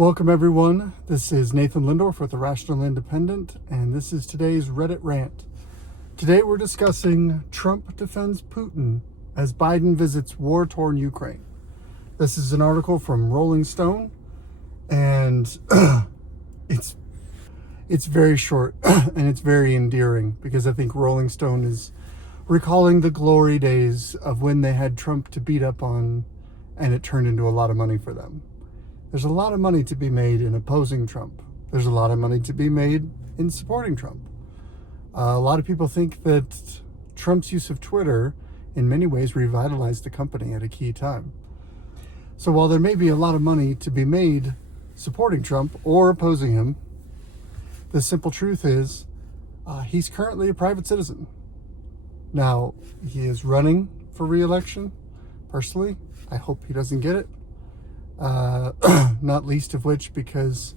Welcome everyone, this is Nathan Lindorf with The Rational Independent, and this is today's Reddit Rant. Today we're discussing Trump defends Putin as Biden visits war-torn Ukraine. This is an article from Rolling Stone, and it's very short and it's very endearing because I think Rolling Stone is recalling the glory days of when they had Trump to beat up on and it turned into a lot of money for them. There's a lot of money to be made in opposing Trump. There's a lot of money to be made in supporting Trump. A lot of people think that Trump's use of Twitter in many ways revitalized the company at a key time. So while there may be a lot of money to be made supporting Trump or opposing him, the simple truth is he's currently a private citizen. Now, he is running for re-election. Personally, I hope he doesn't get it. Not least of which because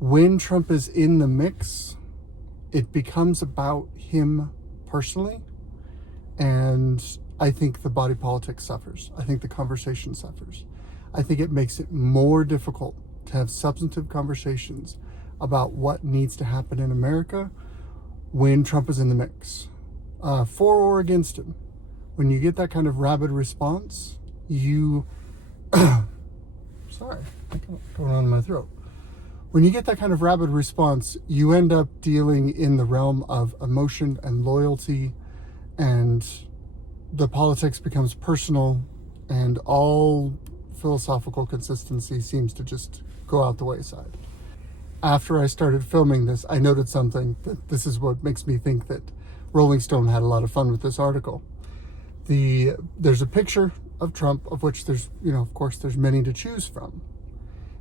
when Trump is in the mix, it becomes about him personally. And I think the body politic suffers. I think the conversation suffers. I think it makes it more difficult to have substantive conversations about what needs to happen in America when Trump is in the mix, for or against him. When you get that kind of rabid response, you sorry, going on in my throat. When you get that kind of rabid response, you end up dealing in the realm of emotion and loyalty, and the politics becomes personal, and all philosophical consistency seems to just go out the wayside. After I started filming this, I noted something that this is what makes me think that Rolling Stone had a lot of fun with this article. There's a picture of Trump, of which there's, of course, there's many to choose from.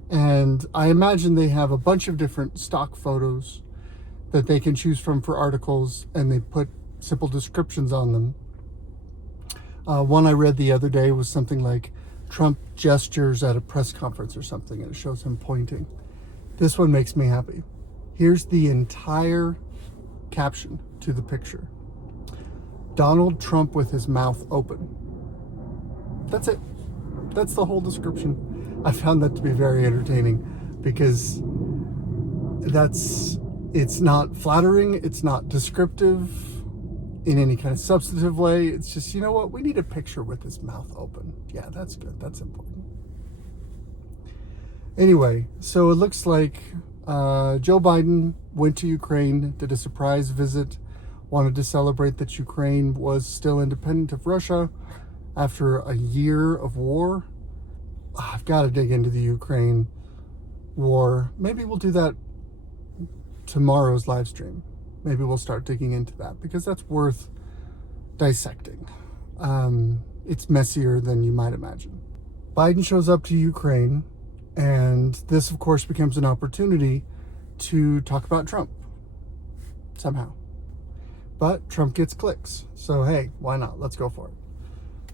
And I imagine they have a bunch of different stock photos that they can choose from for articles, and they put simple descriptions on them. One I read the other day was something like Trump gestures at a press conference or something, and it shows him pointing. This one makes me happy. Here's the entire caption to the picture. Donald Trump with his mouth open. That's it. That's the whole description. I found that to be very entertaining because it's not flattering. It's not descriptive in any kind of substantive way. It's just, you know what? We need a picture with his mouth open. Yeah, that's good. That's important. Anyway, so it looks like Joe Biden went to Ukraine, did a surprise visit, wanted to celebrate that Ukraine was still independent of Russia after a year of war. I've got to dig into the Ukraine war. Maybe we'll do that tomorrow's live stream. Maybe we'll start digging into that because that's worth dissecting. It's messier than you might imagine. Biden shows up to Ukraine, and this, of course, becomes an opportunity to talk about Trump somehow. But Trump gets clicks. So, hey, why not? Let's go for it.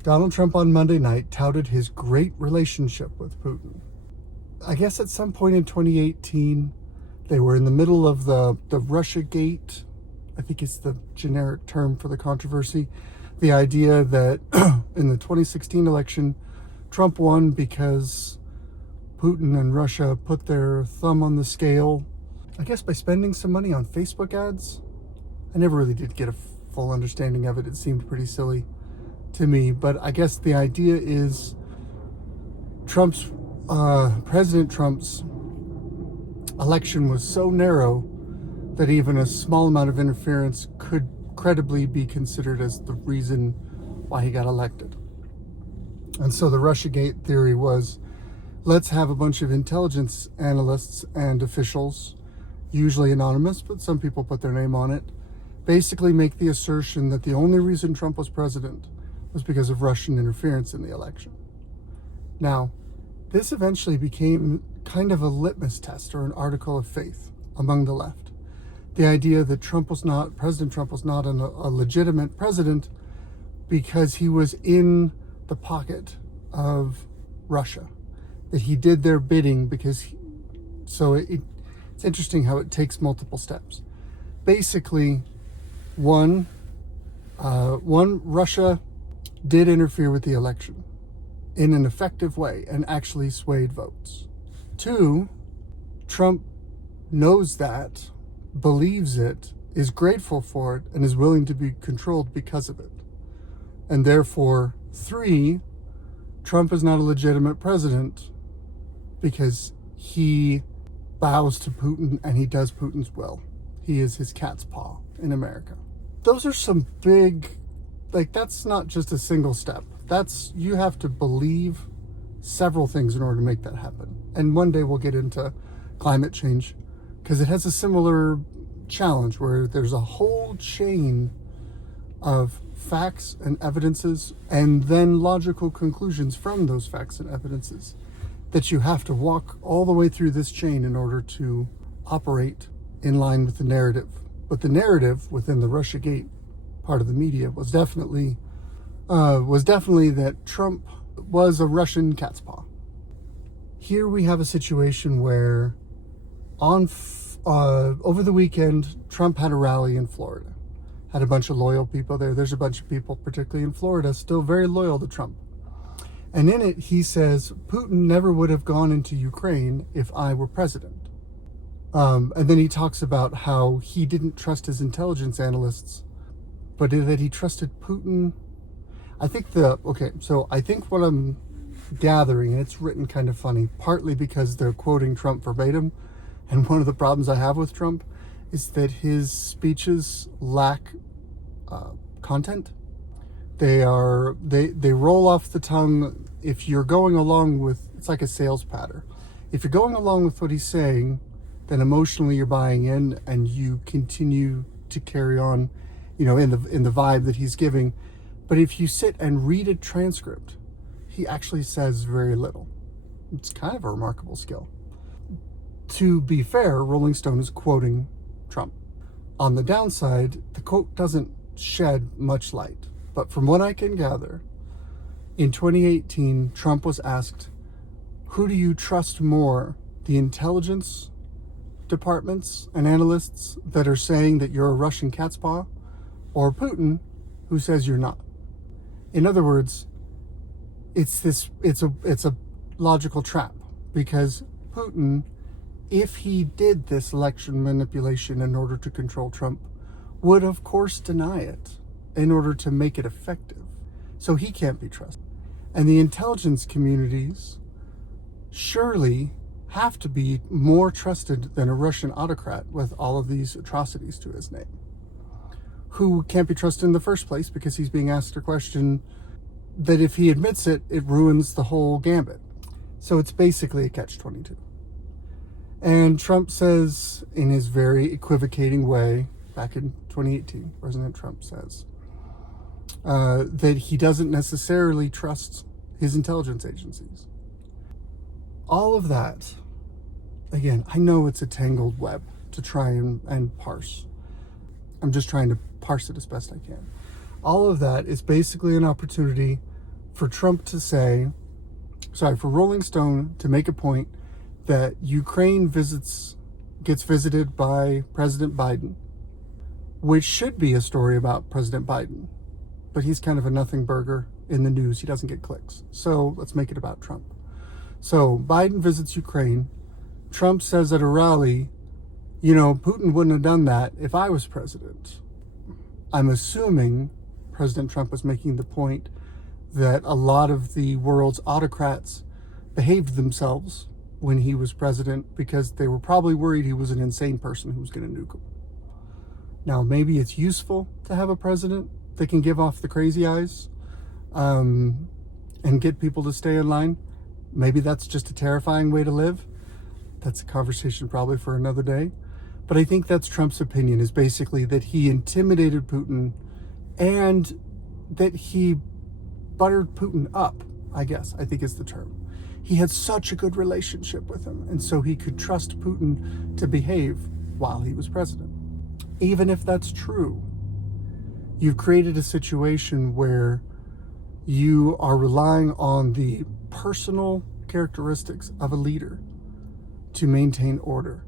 Donald Trump on Monday night touted his great relationship with Putin. I guess at some point in 2018, they were in the middle of the Russiagate. I think it's the generic term for the controversy. The idea that in the 2016 election, Trump won because Putin and Russia put their thumb on the scale, I guess by spending some money on Facebook ads. I never really did get a full understanding of it. It seemed pretty silly to me, but I guess the idea is President Trump's election was so narrow that even a small amount of interference could credibly be considered as the reason why he got elected. And so the Russiagate theory was, let's have a bunch of intelligence analysts and officials, usually anonymous, but some people put their name on it, basically make the assertion that the only reason Trump was president was because of Russian interference in the election. Now, this eventually became kind of a litmus test or an article of faith among the left. The idea that President Trump was not a legitimate president because he was in the pocket of Russia, that he did their bidding it's interesting how it takes multiple steps. Basically, one, Russia did interfere with the election in an effective way and actually swayed votes. Two, Trump knows that, believes it, is grateful for it, and is willing to be controlled because of it. And therefore, three, Trump is not a legitimate president because he bows to Putin and he does Putin's will. He is his cat's paw in America. Those are some big, that's not just a single step. You have to believe several things in order to make that happen. And one day we'll get into climate change because it has a similar challenge where there's a whole chain of facts and evidences and then logical conclusions from those facts and evidences that you have to walk all the way through this chain in order to operate in line with the narrative. But the narrative within the Russiagate part of the media was definitely that Trump was a Russian cat's paw. Here we have a situation where over the weekend, Trump had a rally in Florida. Had a bunch of loyal people there. There's a bunch of people, particularly in Florida, still very loyal to Trump. And in it, he says, Putin never would have gone into Ukraine if I were president. And then he talks about how he didn't trust his intelligence analysts, but that he trusted Putin. I think what I'm gathering, and it's written kind of funny, partly because they're quoting Trump verbatim. And one of the problems I have with Trump is that his speeches lack content. They roll off the tongue. If you're going along with, it's like a sales patter. If you're going along with what he's saying, then emotionally you're buying in and you continue to carry on, in the vibe that he's giving. But if you sit and read a transcript, he actually says very little. It's kind of a remarkable skill. To be fair, Rolling Stone is quoting Trump. On the downside, the quote doesn't shed much light. But from what I can gather, in 2018, Trump was asked, who do you trust more, the intelligence departments and analysts that are saying that you're a Russian cat's paw, or Putin, who says you're not? In other words, it's a logical trap, because Putin, if he did this election manipulation in order to control Trump, would of course deny it in order to make it effective. So he can't be trusted. And the intelligence communities surely have to be more trusted than a Russian autocrat with all of these atrocities to his name, who can't be trusted in the first place because he's being asked a question that if he admits it, it ruins the whole gambit. So it's basically a catch-22. And Trump says, in his very equivocating way, back in 2018, President Trump says that he doesn't necessarily trust his intelligence agencies. All of that, again, I know it's a tangled web to try and parse. I'm just trying to parse it as best I can. All of that is basically an opportunity for Trump to for Rolling Stone to make a point that Ukraine gets visited by President Biden, which should be a story about President Biden. But he's kind of a nothing burger in the news. He doesn't get clicks. So let's make it about Trump. So Biden visits Ukraine. Trump says at a rally, Putin wouldn't have done that if I was president. I'm assuming President Trump was making the point that a lot of the world's autocrats behaved themselves when he was president because they were probably worried he was an insane person who was going to nuke them. Now, maybe it's useful to have a president that can give off the crazy eyes and get people to stay in line. Maybe that's just a terrifying way to live. That's a conversation probably for another day. But I think that's Trump's opinion, is basically that he intimidated Putin and that he buttered Putin up, I think is the term. He had such a good relationship with him, and so he could trust Putin to behave while he was president. Even if that's true, you've created a situation where you are relying on the personal characteristics of a leader to maintain order.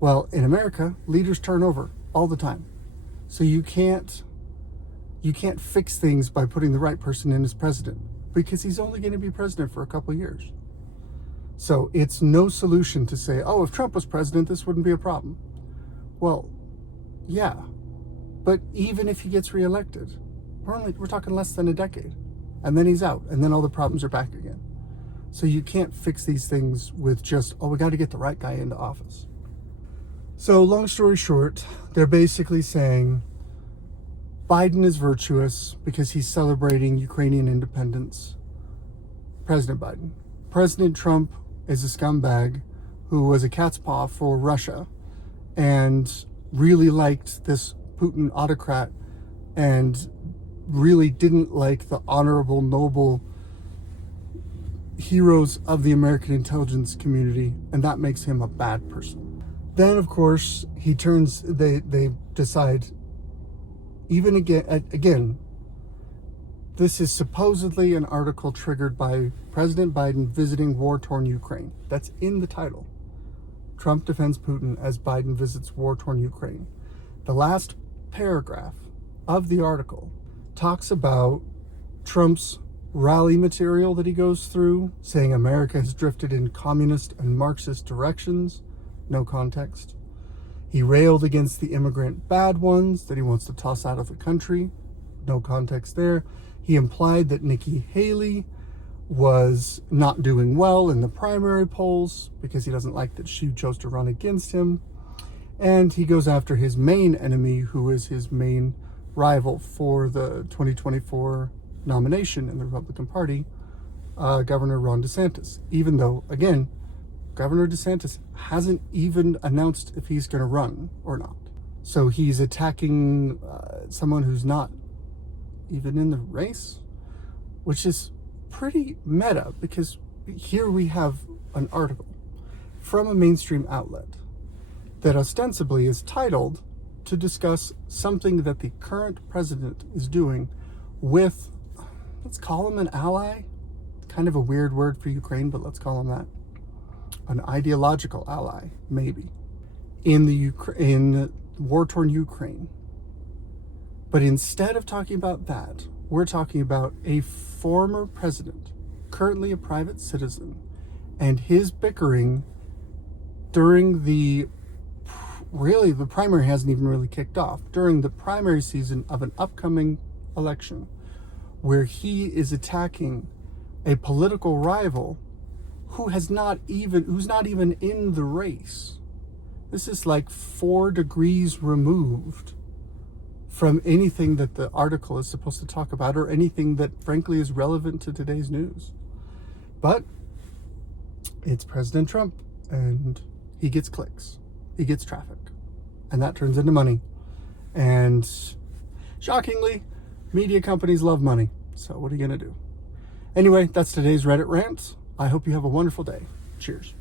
Well, in America, leaders turn over all the time. So you can't fix things by putting the right person in as president, because he's only going to be president for a couple of years. So it's no solution to say, oh, if Trump was president, this wouldn't be a problem. Well, yeah. But even if he gets reelected, we're talking less than a decade. And then he's out. And then all the problems are back again. So you can't fix these things with just, oh, we got to get the right guy into office. So long story short, they're basically saying Biden is virtuous because he's celebrating Ukrainian independence. President Biden. President Trump is a scumbag who was a cat's paw for Russia and really liked this Putin autocrat and really didn't like the honorable, noble heroes of the American intelligence community, and that makes him a bad person. Then, of course, they decide, even again, this is supposedly an article triggered by President Biden visiting war-torn Ukraine. That's in the title. Trump defends Putin as Biden visits war-torn Ukraine. The last paragraph of the article talks about Trump's rally material that he goes through, saying America has drifted in communist and Marxist directions. No context. He railed against the immigrant bad ones that he wants to toss out of the country. No context there. He implied that Nikki Haley was not doing well in the primary polls because he doesn't like that she chose to run against him. And he goes after his main enemy, who is his main rival for the 2024 nomination in the Republican Party, Governor Ron DeSantis. Even though, again, Governor DeSantis hasn't even announced if he's going to run or not. So he's attacking someone who's not even in the race, which is pretty meta, because here we have an article from a mainstream outlet that ostensibly is titled to discuss something that the current president is doing with, let's call him an ally. Kind of a weird word for Ukraine, but let's call him that. An ideological ally, maybe, in war-torn Ukraine. But instead of talking about that, we're talking about a former president, currently a private citizen, and his bickering during the primary hasn't even really kicked off, during the primary season of an upcoming election, where he is attacking a political rival who's not even in the race. This is like 4 degrees removed from anything that the article is supposed to talk about, or anything that frankly is relevant to today's news. But it's President Trump, and he gets clicks, he gets traffic, and that turns into money. And shockingly, media companies love money. So what are you gonna do? Anyway, that's today's Reddit Rant. I hope you have a wonderful day. Cheers.